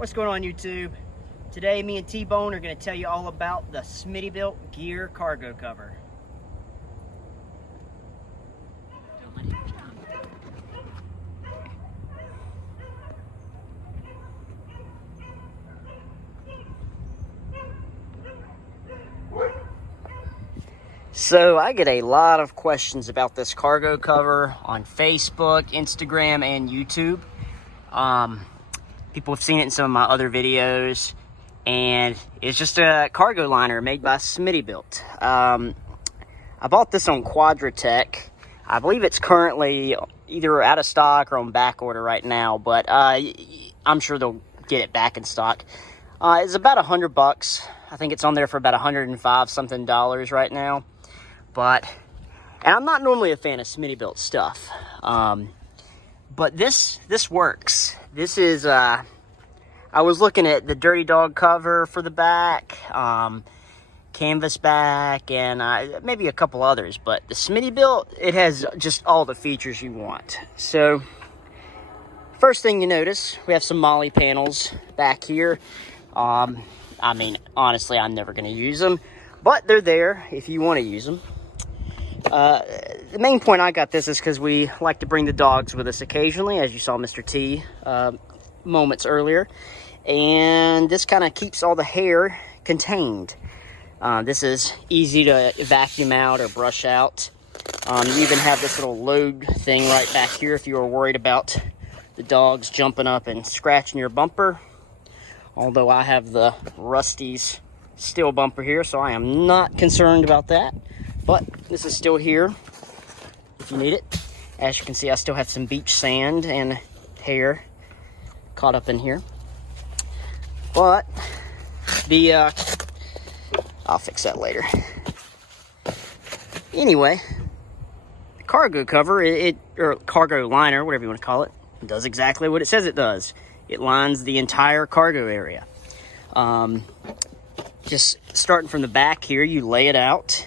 What's going on, YouTube? Today me and T-Bone are going to tell you all about the SmittyBilt G.E.A.R cargo cover. So I get a lot of questions about this cargo cover on Facebook, Instagram, and YouTube. People have seen it in some of my other videos, and it's just a cargo liner made by SmittyBilt. I bought this on Quadratech. I believe it's currently either out of stock or on back order right now, but I'm sure they'll get it back in stock. It's about $100. I think it's on there for about $105 something right now. And I'm not normally a fan of SmittyBilt stuff. But this works. This is, I was looking at the Dirty Dog cover for the back, canvas back, and maybe a couple others. But the SmittyBilt, it has just all the features you want. So, first thing you notice, we have some molly panels back here. I mean, honestly, I'm never going to use them, but they're there if you want to use them. The main point I got this is because we like to bring the dogs with us occasionally, as you saw Mr. T moments earlier, and this kind of keeps all the hair contained. This is easy to vacuum out or brush out. You even have this little load thing right back here if you were worried about the dogs jumping up and scratching your bumper. Although I have the Rusty's steel bumper here, so I am not concerned about that. But this is still here if you need it. As you can see, I still have some beach sand and hair caught up in here. But I'll fix that later. Anyway, the cargo cover, or cargo liner, whatever you want to call it, does exactly what it says it does. It lines the entire cargo area. Just starting from the back here, you lay it out.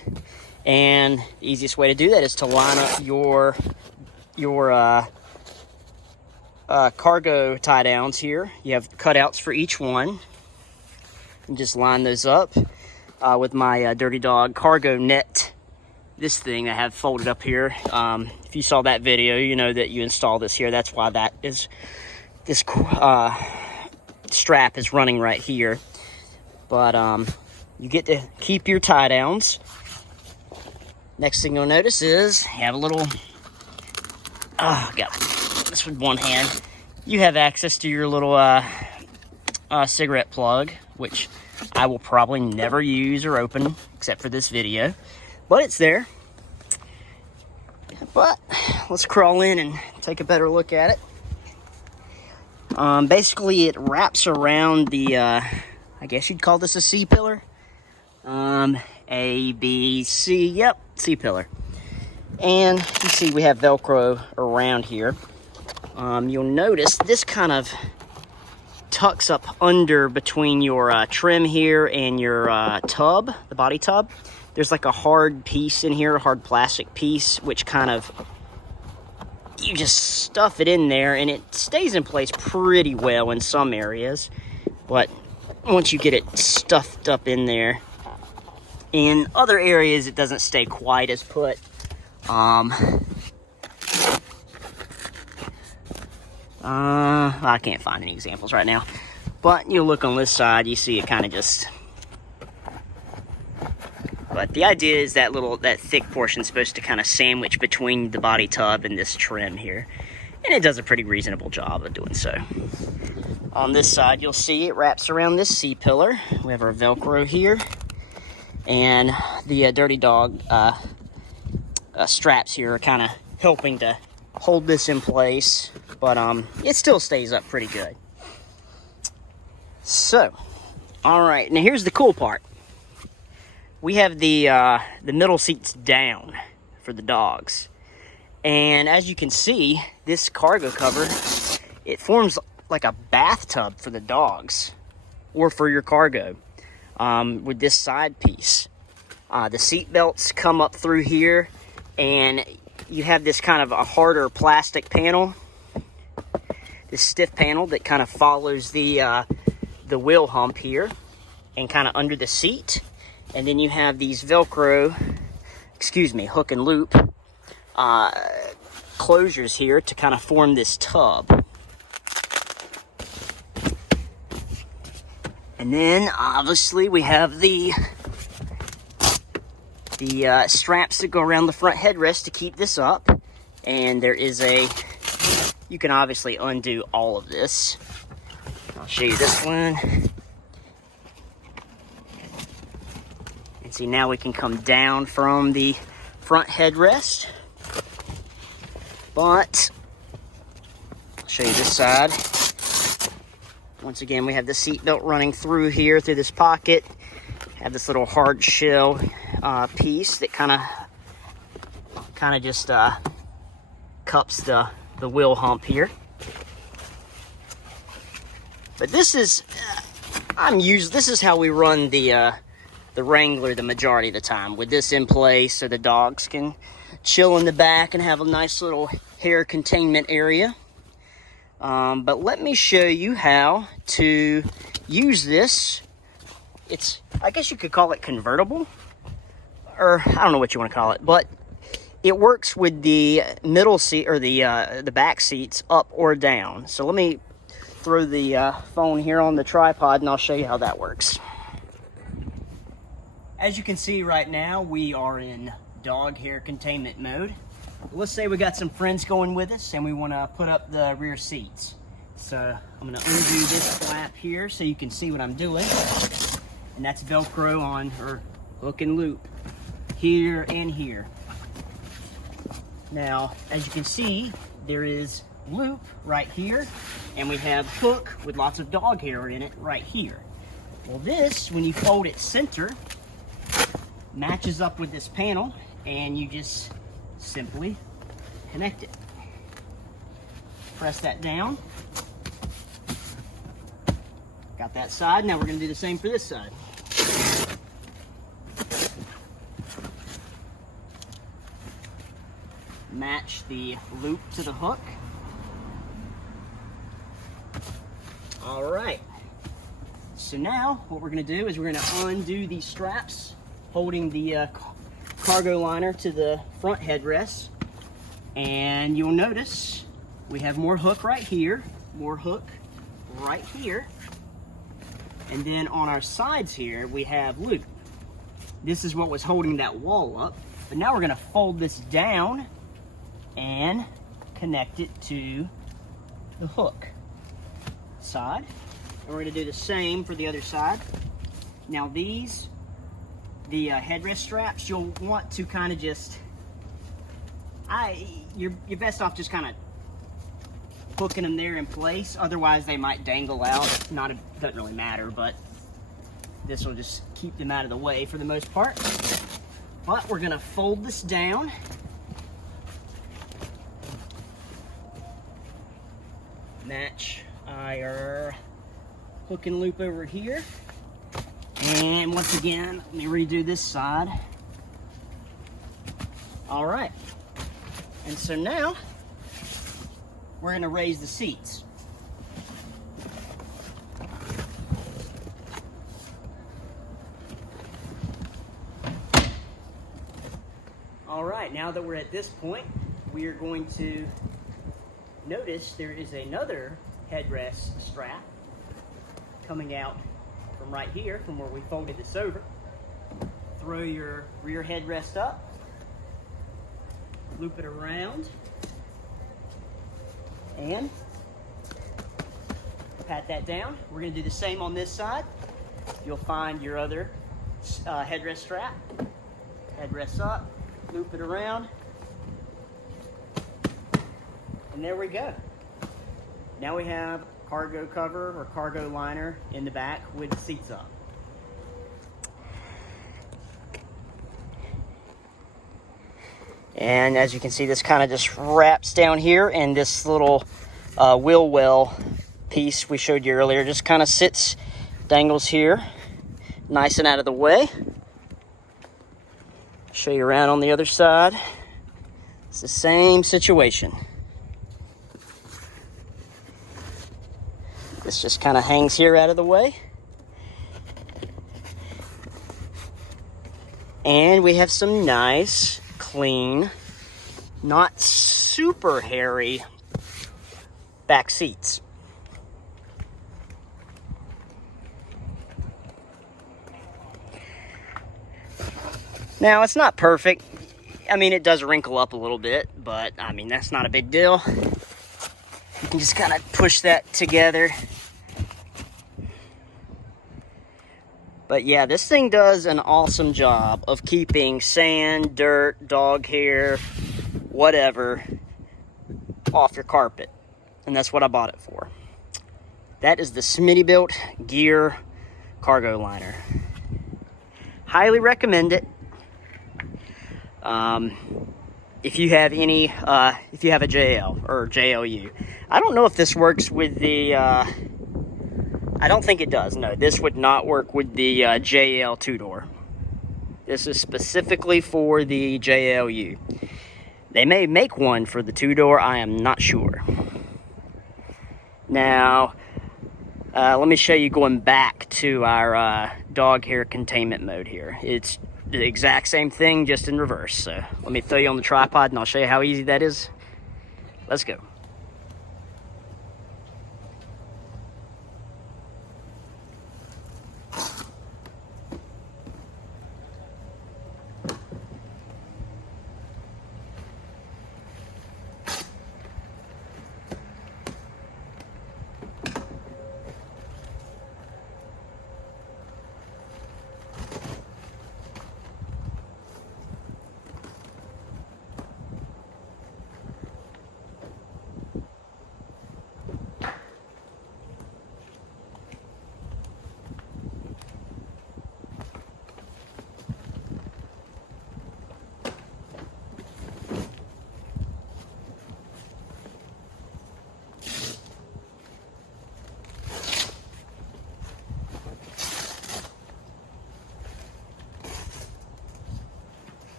And the easiest way to do that is to line up your cargo tie downs here. You have cutouts for each one. And just line those up with my Dirty Dog cargo net. This thing I have folded up here. If you saw that video, you know that you install this here. That's why that is this strap is running right here. But you get to keep your tie downs. Next thing you'll notice is you have a little, oh god, this with one hand. You have access to your little cigarette plug, which I will probably never use or open except for this video, but it's there. But let's crawl in and take a better look at it. Basically, it wraps around the, I guess you'd call this a C-pillar. A, B, C, yep, C-pillar. And you see we have Velcro around here. You'll notice this kind of tucks up under between your trim here and your tub, the body tub. There's like a hard piece in here, a hard plastic piece, which kind of, you just stuff it in there and it stays in place pretty well in some areas. But once you get it stuffed up in there, in other areas, it doesn't stay quite as put. I can't find any examples right now. But you look on this side, you see it kind of just... But the idea is that thick portion is supposed to kind of sandwich between the body tub and this trim here. And it does a pretty reasonable job of doing so. On this side, you'll see it wraps around this C-pillar. We have our Velcro here. And the Dirty Dog straps here are kind of helping to hold this in place, but it still stays up pretty good. So, all right, now here's the cool part. We have the middle seats down for the dogs, and as you can see, this cargo cover, it forms like a bathtub for the dogs or for your cargo. With this side piece. The seat belts come up through here, and you have this kind of a harder plastic panel, this stiff panel that kind of follows the the wheel hump here and kind of under the seat. And then you have these Velcro, hook and loop closures here to kind of form this tub. And then obviously we have the straps that go around the front headrest to keep this up. And there is you can obviously undo all of this. I'll show you this one. And see, now we can come down from the front headrest. But I'll show you this side. Once again, we have the seat belt running through here, through this pocket. Have this little hard shell piece that kind of just cups the wheel hump here. But this is this is how we run the Wrangler the majority of the time, with this in place so the dogs can chill in the back and have a nice little hair containment area. But let me show you how to use this. It's, I guess you could call it convertible, or I don't know what you want to call it, but it works with the middle seat or the back seats up or down. So let me throw the phone here on the tripod and I'll show you how that works. As you can see right now, we are in dog hair containment mode. Let's say we got some friends going with us and we want to put up the rear seats. So I'm going to undo this flap here so you can see what I'm doing. And that's Velcro on, or hook and loop, here and here. Now, as you can see, there is loop right here, and we have hook with lots of dog hair in it right here. Well, this, when you fold it center, matches up with this panel, and you just simply connect it. Press that down. Got that side. Now we're going to do the same for this side. Match the loop to the hook. All right. So now what we're going to do is we're going to undo these straps holding the cargo liner to the front headrest. And you'll notice we have more hook right here, more hook right here. And then on our sides here, we have loop. This is what was holding that wall up. But now we're going to fold this down and connect it to the hook side. And we're going to do the same for the other side. Now these, the headrest straps, you'll want to kind of just, you're best off just kind of hooking them there in place. Otherwise they might dangle out. Doesn't really matter, but this will just keep them out of the way for the most part. But we're going to fold this down. Match our hook and loop over here. And once again, let me redo this side. All right. And so now we're going to raise the seats. All right, now that we're at this point, we are going to notice there is another headrest strap coming out from right here, from where we folded this over. Throw your rear headrest up, loop it around, and pat that down. We're going to do the same on this side. You'll find your other headrest strap. Headrest up, loop it around, and there we go. Now we have cargo cover or cargo liner in the back with the seats up. And as you can see, this kind of just wraps down here, and this little wheel well piece we showed you earlier just kind of sits, dangles here, nice and out of the way. Show you around on the other side. It's the same situation. The This just kind of hangs here out of the way. And we have some nice, clean, not super hairy back seats. Now, it's not perfect. I mean, it does wrinkle up a little bit, but I mean, that's not a big deal. You can just kind of push that together. But yeah, this thing does an awesome job of keeping sand, dirt, dog hair, whatever, off your carpet. And that's what I bought it for. That is the SmittyBilt G.E.A.R cargo liner. Highly recommend it. If you have any, if you have a G.E.A.R or JLU. I don't know if this works with the, I don't think it does. No, this would not work with the G.E.A.R 2-door. This is specifically for the JLU. They may make one for the 2-door, I am not sure. Now, let me show you going back to our dog hair containment mode here. It's the exact same thing, just in reverse. So let me throw you on the tripod and I'll show you how easy that is. Let's go.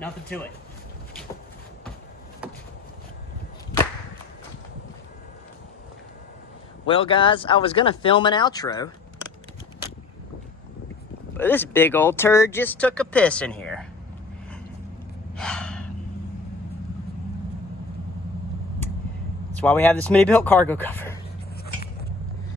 Nothing to it. Well, guys, I was gonna film an outro, but this big old turd just took a piss in here. That's why we have the SmittyBilt cargo cover.